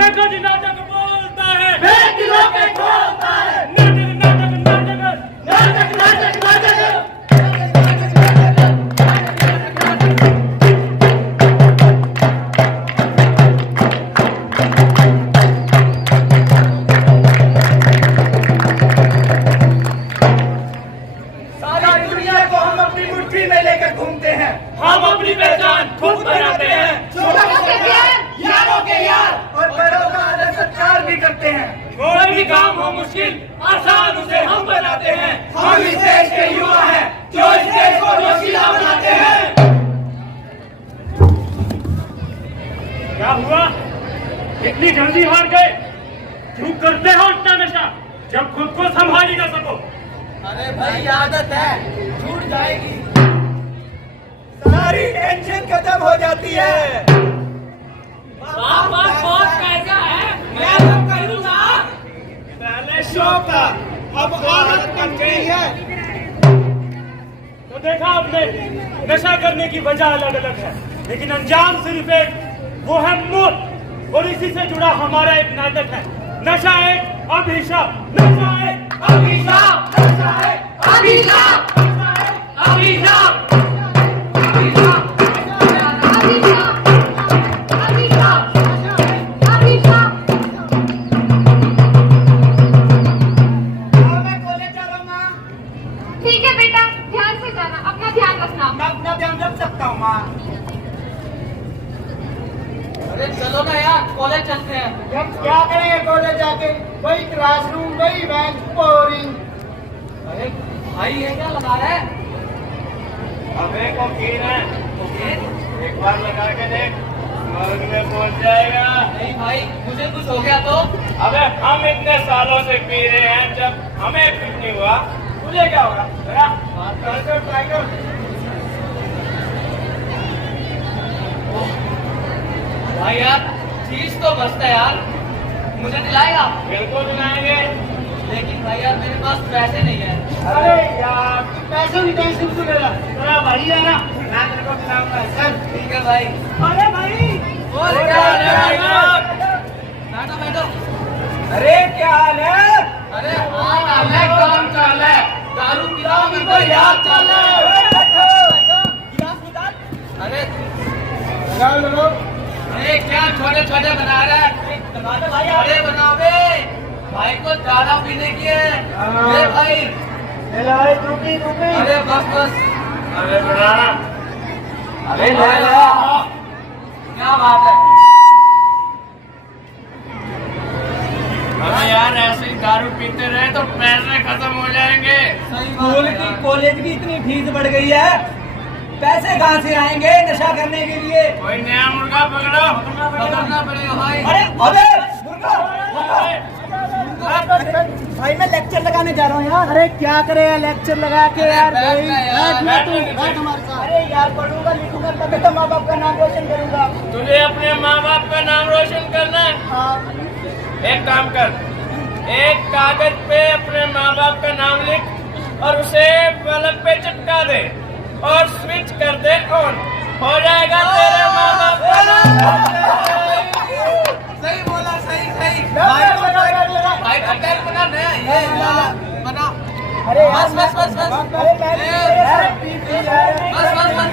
देखो जी नाटक बोलता है, बेदिलों के खोलता है। नाटक नाटक नाटक नाटक नाटक नाटक सारी दुनिया को हम अपनी मुट्ठी में लेकर घूमते हैं। हम अपनी पहचान खुद बनाते हैं। छोटों के प्यार, यारों के यार और बड़ों का आदर सत्कार भी करते हैं। कोई भी काम हो मुश्किल आसान उसे हम बनाते हैं। हम इस देश के युवा हैं जो इस देश को जोशीला बनाते हैं। क्या हुआ? इतनी जल्दी हार गए? क्यों करते हो इतना नशा जब खुद को संभाल ही ना सको? अरे भाई आदत है, छूट जाएगी, सारी टेंशन खत्म हो जाती है। बहुत कैसा है? मैं तो करूँगा। पहले शौक था, अब आदत बन गई है। तो देखा आपने, नशा करने की वजह अलग अलग है, लेकिन अंजाम सिर्फ एक, वो है मौत। और इसी से जुड़ा हमारा एक नाटक है, नशा एक अभिशाप, नशा एक अभिशाप, नशा है अभिशाप, अभिशाप ठीक है बेटा, ध्यान से जाना, अपना ध्यान रखना। मैं अपना ध्यान रख सकता हूँ माँ। अरे चलो ना यार, कॉलेज चलते हैं। हम क्या करेंगे कॉलेज जाके? वही क्लासरूम, वही बेंच, बोरिंग। अरे भाई ये क्या लगा रहा है? अबे कोकीन है, कोकीन? एक बार लगा के देख, स्वर्ग में पहुंच जाएगा। नहीं भाई, मुझे कुछ हो गया तो? अबे हम इतने सालों से पी रहे हैं, जब हमें कुछ नहीं हुआ, तुझे क्या होगा? जरा ट्राई कर। भाई यार, चीज तो मस्त है यार, मुझे दिलाएगा? बिल्कुल दिलाएंगे। लेकिन भाई यार, मेरे पास पैसे नहीं है। अरे यार, पैसों की टेंशन क्यों ले रहा? तेरा भाई है ना, मैं तेरे को दिलाऊंगा। चल। ठीक है भाई। अरे भाई, बोल क्या क्या हाल है हाल भाई है? लोग? बैठो बैठो। अरे क्या हाल है? अरे हाँ हाल है, काम चाल है, दारू पिलाओ मेरे को याद चाल है। गिलास निकाल। अरे लगाओ। अरे क्या छोटे छोटे बना रहा है? लगा दो भाई। अरे बनाओ बे, भाई को ज्यादा पीने की है। हाँ। ले भाई। रुकी। अरे बस बस। अरे बड़ा, अरे ले ले। क्या बात है? हमें यार ऐसे ही दारू पीते रहे तो पैसे खत्म हो जाएंगे। सही बात है यार। कॉलेज की इतनी फीस बढ़ गई है, पैसे कहाँ से आएंगे नशा करने के लिए? कोई नया मुर्गा पकड़ो। पकड़ना पड़ेगा भाई। अरे अबे मुर्गा! भाई मैं लेक्चर लगाने जा रहा हूँ यार। अरे क्या करे यार लेक्चर लगा के यार। बैठ भाई ना यार, बैठ हमारे साथ। अरे यार पढ़ूंगा लिखूंगा तभी तो माँ बाप का नाम रोशन करूंगा। तुझे अपने माँ बाप का नाम रोशन करना है? हाँ। एक काम कर, एक कागज पे अपने माँ बाप का नाम लिख और उसे बल्ब पे चिपका दे और स्विच कर दे ऑन, हो जाएगा तेरे माँ बाप का नाम। सही बोला, सही सही। लगा। भाई का टैग बना नया, ये बना। अरे यार, बस बस बस बस। अरे मैं भी यार, बस बस बस।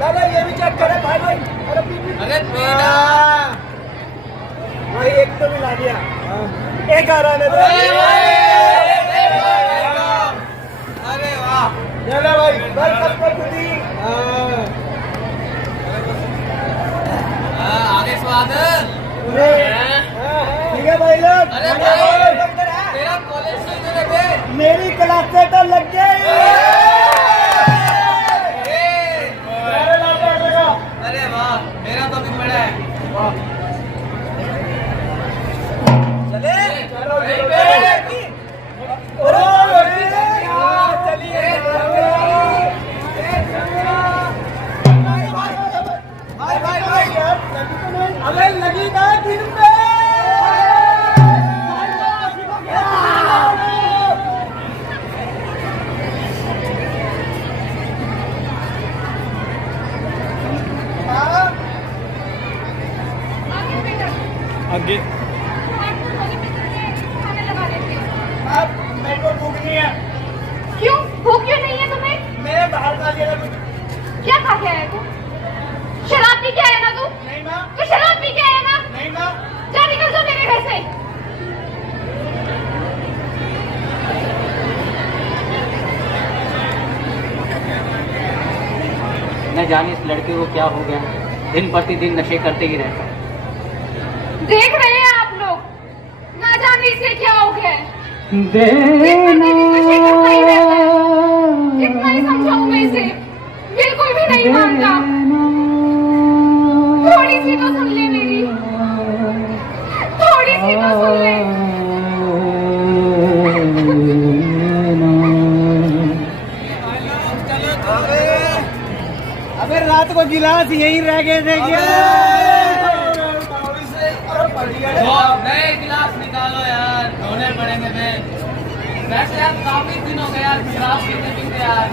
दादा ये भी चेक करे भाई। अरे पी। अरे पीना। भाई एक तो मिला दिया, एक आ रहा है। अरे वाह। चलो भाई बस सबको खुद ही। आगे स्वाद। ठीक है भाई लोग। अरे भाई, तेरा कॉलेज से इधर है बे। मेरी क्लास से तो लग गई। अरे वाह, मेरा तो भी बड़ा है। चले चलो चलिए भाई अबे लगी ना दिन पे। आगे खाने लगा देते हो। अब मेरे को भूख नहीं है। क्यों भूख क्यों नहीं है तुम्हें? मेरे बाहर का लिया कुछ क्या खा के आया तू? शराब पी के आया ना तू? नहीं माँ, तू शराब पी के आया ना? नहीं माँ। जा निकल जाओ मेरे घर से। न जाने इस लड़के को क्या हो गया, दिन प्रतिदिन नशे करते ही रहता है। देख रहे हैं आप लोग, ना जाने इसे क्या हो गया है। कितना ही समझाऊं मैं इसे, बिल्कुल भी नहीं मानता। थोड़ी सी तो सुन ले मेरी, थोड़ी सी तो सुन ले। अबे रात को गिलास यहीं रह गए थे क्या? नए गिलास निकालो यार, धोने पड़ेंगे मैं। वैसे यार काफी दिन हो गए यार शराब पीते पीते यार।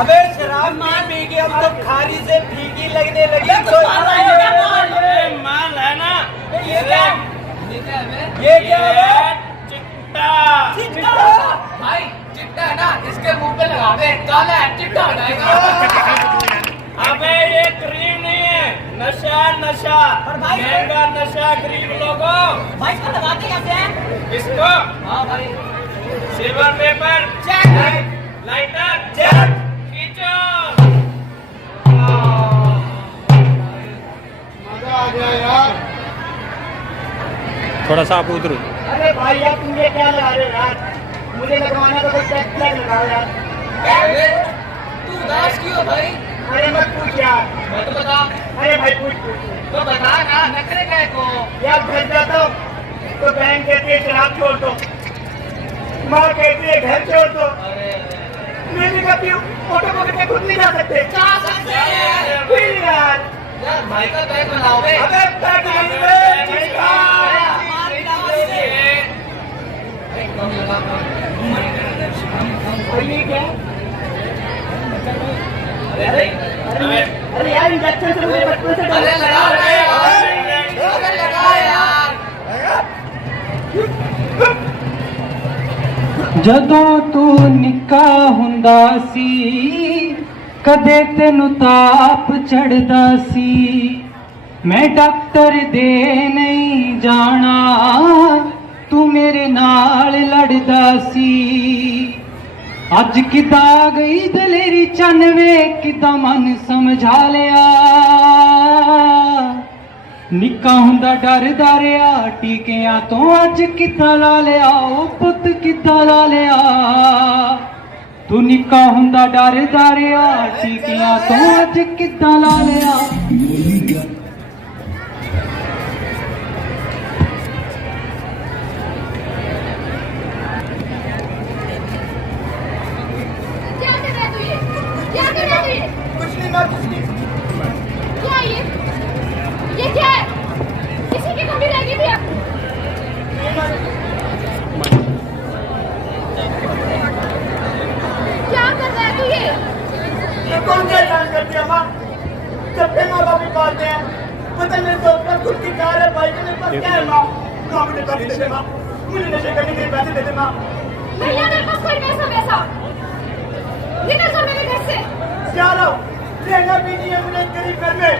अबे शराब माँ पी के अब तो खारी से फीकी लगने लगी। माल है ना, ये क्या? ये क्या है बे? ये क्या है? चिट्टा। चिट्टा? भाई चिट्टा है ना, इसके मुंह पे लगा दे, काला है चिट्टा हो जाएगा। अबे ये क्रीम नहीं है, नशा नशा, महंगा नशा गरीब लोगों। भाई इसको लगाते कैसे हैं? इसको हाँ भाई silver paper check. Lighter check खींचो। मजा आ गया यार। थोड़ा सा आप उधर। अरे भाई यार तुम ये क्या लगा रहे हो यार? मुझे लगवाना तो कोई चेक लगाओ यार। अरे, तू उदास क्यों है भाई? अरे मत पूछ यार। मैं तो बता, अरे भाई पूछ। तो बता ना, नखरे काय को? यार घर जाता हूँ तो बहन कहती है शराब छोड़ दो, माँ कहती है घर छोड़ दो। अरे मैं भी कहती हूँ ऑटो पकड़ के खुद नहीं जा सकते। जा सकते हैं। फिर यार यार भाई का बैग बनाओ बे। अबे बैग नहीं है, चिट्टा। कम लगा और ये क्या? अरे अरे यार इंजेक्शन से मुझे बचपन से अरे लगा रहे यार, अरे लगा यार। ਜਦੋਂ ਤੂੰ ਨਿੱਕਾ ਹੁੰਦਾ ਸੀ ਕਦੇ ਤੈਨੂੰ ਤਾਪ ਚੜਦਾ ਸੀ ਮੈਂ ਡਾਕਟਰ ਦੇ ਨਹੀਂ ਜਾਣਾ ਤੂੰ ਮੇਰੇ ਨਾਲ ਲੜਦਾ ਸੀ ਅੱਜ ਕਿੱਦਾਂ ਗਈ ਦਲੇਰੀ ਚੰਨ ਵੇ ਕਿੱਦਾਂ ਮਨ ਸਮਝਾ ਲਿਆ ਨਿੱਕਾ ਹੁੰਦਾ ਡਰਦਾ ਰਿਹਾ ਟੀਕਿਆਂ ਤੋਂ ਅੱਜ ਕਿੱਦਾਂ ਲਾ ਲਿਆ ਉਹ ਪੁੱਤ ਕਿੱਦਾਂ ਲਾ ਲਿਆ ਤੂੰ ਨਿੱਕਾ ਹੁੰਦਾ ਡਰਦਾ ਰਿਹਾ ਟੀਕਿਆਂ ਤੋਂ ਅੱਜ ਕਿੱਦਾਂ ਲਾ ਲਿਆ क्या कर रहा है तू ये? क्या कर रहा है तू ये? कुछ नहीं माँ, कुछ नहीं। क्या है ये? ये क्या है? किसी की कमी रह गई थी अब? क्या कर रहा है तू ये? ये कौन सा एहसान कर दिया माँ? सबके माँ बाप ही पालते हैं। पता नहीं तो अपना खुद की कार है, बाइक है, मेरे पास क्या है माँ? माँ मुझे पैसे दे दे माँ, मुझे नशे करने के लिए पैसे दे दे माँ। भैया मेरे पास कोई पैसा वैसा। निकल जाओ मेरे घर से। जा रहा हूँ, रहना भी नहीं है मुझे गरीब घर में।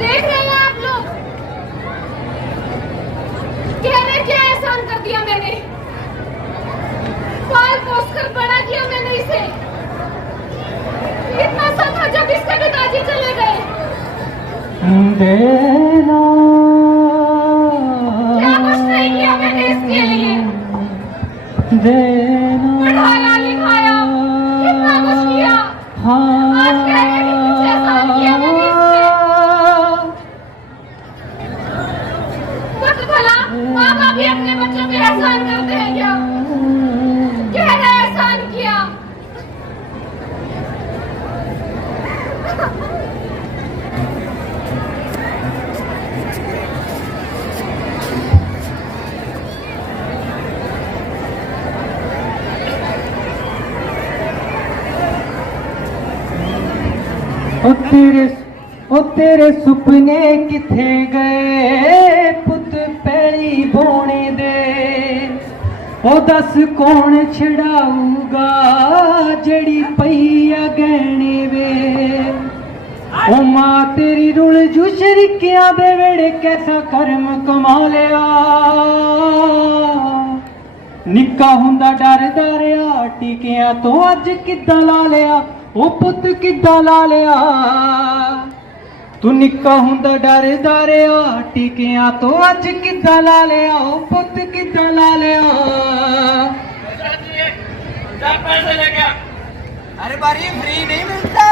देख रहे हैं आप लोग, कह रहे क्या एहसान कर दिया मैंने, पाल पोस कर बड़ा किया मैंने इसे। इतना सा था जब इसके पिताजी चले गए। देना क्या कुछ नहीं किया मैंने इसके लिए, देना पढ़ाया लिखाया, कितना कुछ किया। आज कह रहे हैं कि कुछ एहसान किया मैंने इससे। वक्त भला माँ बाप भी अपने बच्चों पे एहसान करते हैं क्या? कह रहे एहसान किया। ओ तेरे सुपने किथे गए पुत पैली बोने दे ओ दस कौन छड़ाऊगा जड़ी पैया गहने वे ओ मां तेरी रुल जू शरीकियां दे वेड़े कैसा कर्म कमा लिया निक्का हुंदा डरदा रहा टिकियां तो अज किद्दां ला लिया ओ पुत किद्दां ला लिया तू निक्का हुंदा डरदा रहा टिकियां तो अज किद्दां ला लिया ओ पुत किद्दां ला लिया पैसे लेके आ। अरे बारी फ्री नहीं मिलता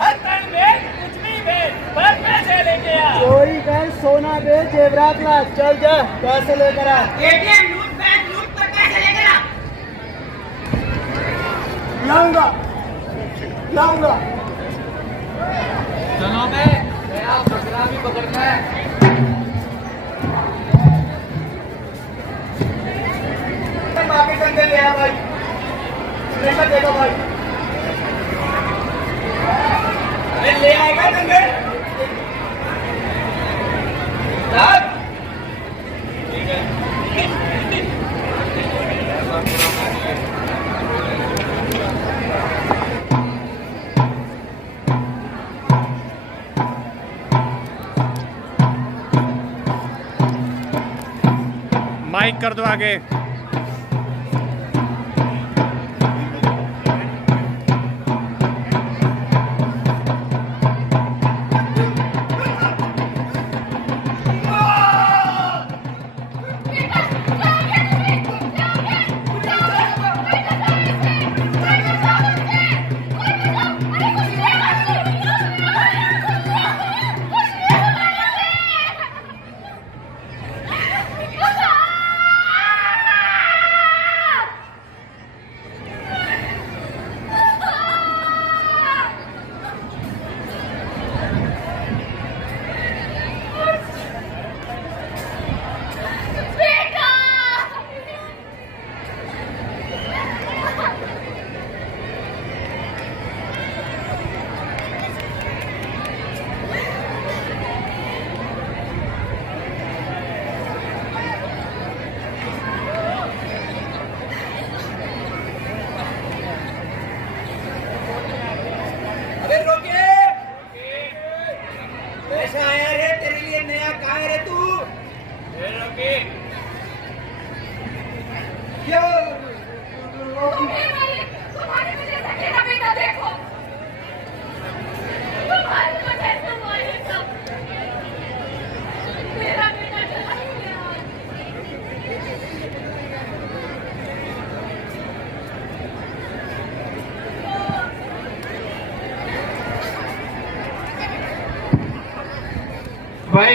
हर तन बेच कुछ नहीं बेच पर पैसे लेके आ। कोई कर सोना बेच जेवरात ला चल जा पैसे लेकर आ एटीएम लूट बैंक लूट पर पैसे लेके आ। लाऊंगा लाऊंगा चलो बे गया बकरा भी पकड़ना है। बाकी धंधे ले आ भाई लेकर देखो भाई अरे ले आएगा धंधे ठीक है माइक कर दो आगे। तुम्हारी वजह से मेरा बेटा देखो तुम्हारी वजह से हमारे सब मेरा बेटा चला गया भाई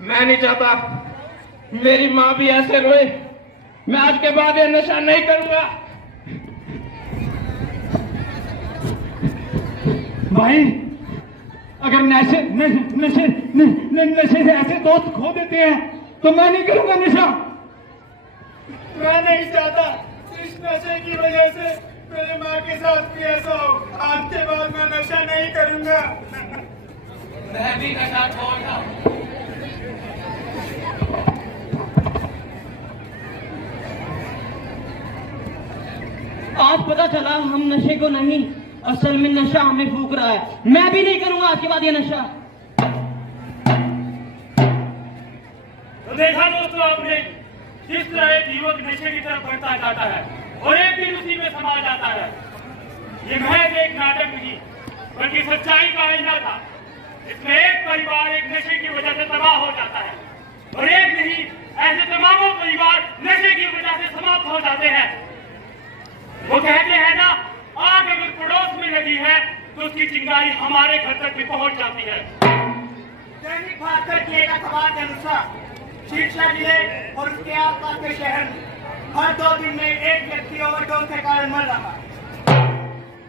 मैं नहीं चाहता मेरी माँ भी ऐसे रोए। मैं आज के बाद ये नशा नहीं करूंगा। भाई अगर नशे नशे नशे से ऐसे दोस्त खो देते हैं तो मैं नहीं करूंगा नशा। मैं नहीं चाहता इस नशे की वजह से मेरे माँ के साथ भी ऐसा हो। आज के बाद मैं नशा नहीं करूंगा। मैं भी नशा छोड़ रहा हूँ। आज पता चला हम नशे को नहीं असल में नशा हमें फूक रहा है। मैं भी नहीं करूंगा आज के बाद ये नशा। तो देखा दोस्तों आपने किस तरह एक युवक नशे की तरफ बढ़ता जाता है और एक दिन उसी में समा जाता है। ये महज एक नाटक नहीं बल्कि सच्चाई का आईना था। इसमें एक परिवार एक नशे की वजह से तबाह हो जाता है और एक नहीं ऐसे तमामों परिवार नशे की वजह से समाप्त हो जाते हैं। वो कहते हैं ना, आग अगर पड़ोस में लगी है तो उसकी चिंगारी हमारे घर तक भी पहुंच जाती है। दैनिक भास्कर की एक अखबार के अनुसार शीर्षा जिले और उसके आसपास के शहर में हर 2 दिन में एक व्यक्ति ओवरडोज के कारण मर रहा है।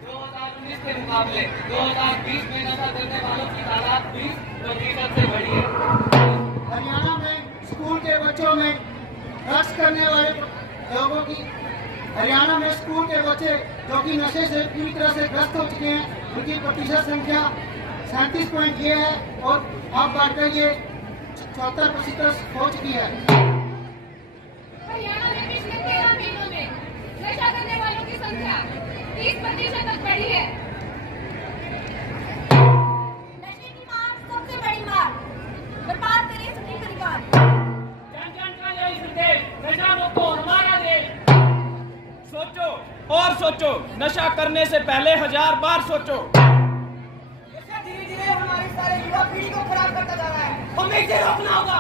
2019 के मुकाबले 2020 में नशा करने वालों की तादाद 20% से बढ़ी है। हरियाणा में स्कूल के बच्चों में ड्रग्स करने वाले लोगों की हरियाणा में स्कूल के बच्चे जो कि नशे से पूरी तरह से ग्रस्त हो चुके हैं, उनकी प्रतिशत संख्या 37 पॉइंट ये है और अब बढ़कर ये 74% हो चुकी है। हरियाणा में पिछले 13 महीनों में नशा करने वालों की संख्या 30% तक बढ़ी है। नशे की मार सबसे बड़ी मार, बर्बाद करे सभी परिवार। नशा मुक्त हो हमारा देश। सोचो और सोचो, नशा करने से पहले 1000 बार सोचो। नशा धीरे धीरे हमारी सारी युवा पीढ़ी को खराब करता जा रहा है, हमें इसे रोकना होगा।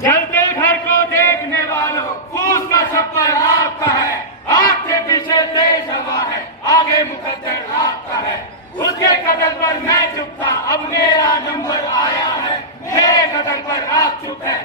जलते घर को देखने वालों, फूस का छप्पर आपका है, आग के पीछे तेज हवा है, आगे मुकद्दर आपका है। उसके कदम पर मैं चुप था, अब मेरा नंबर आया है, मेरे कदम पर आप चुप है।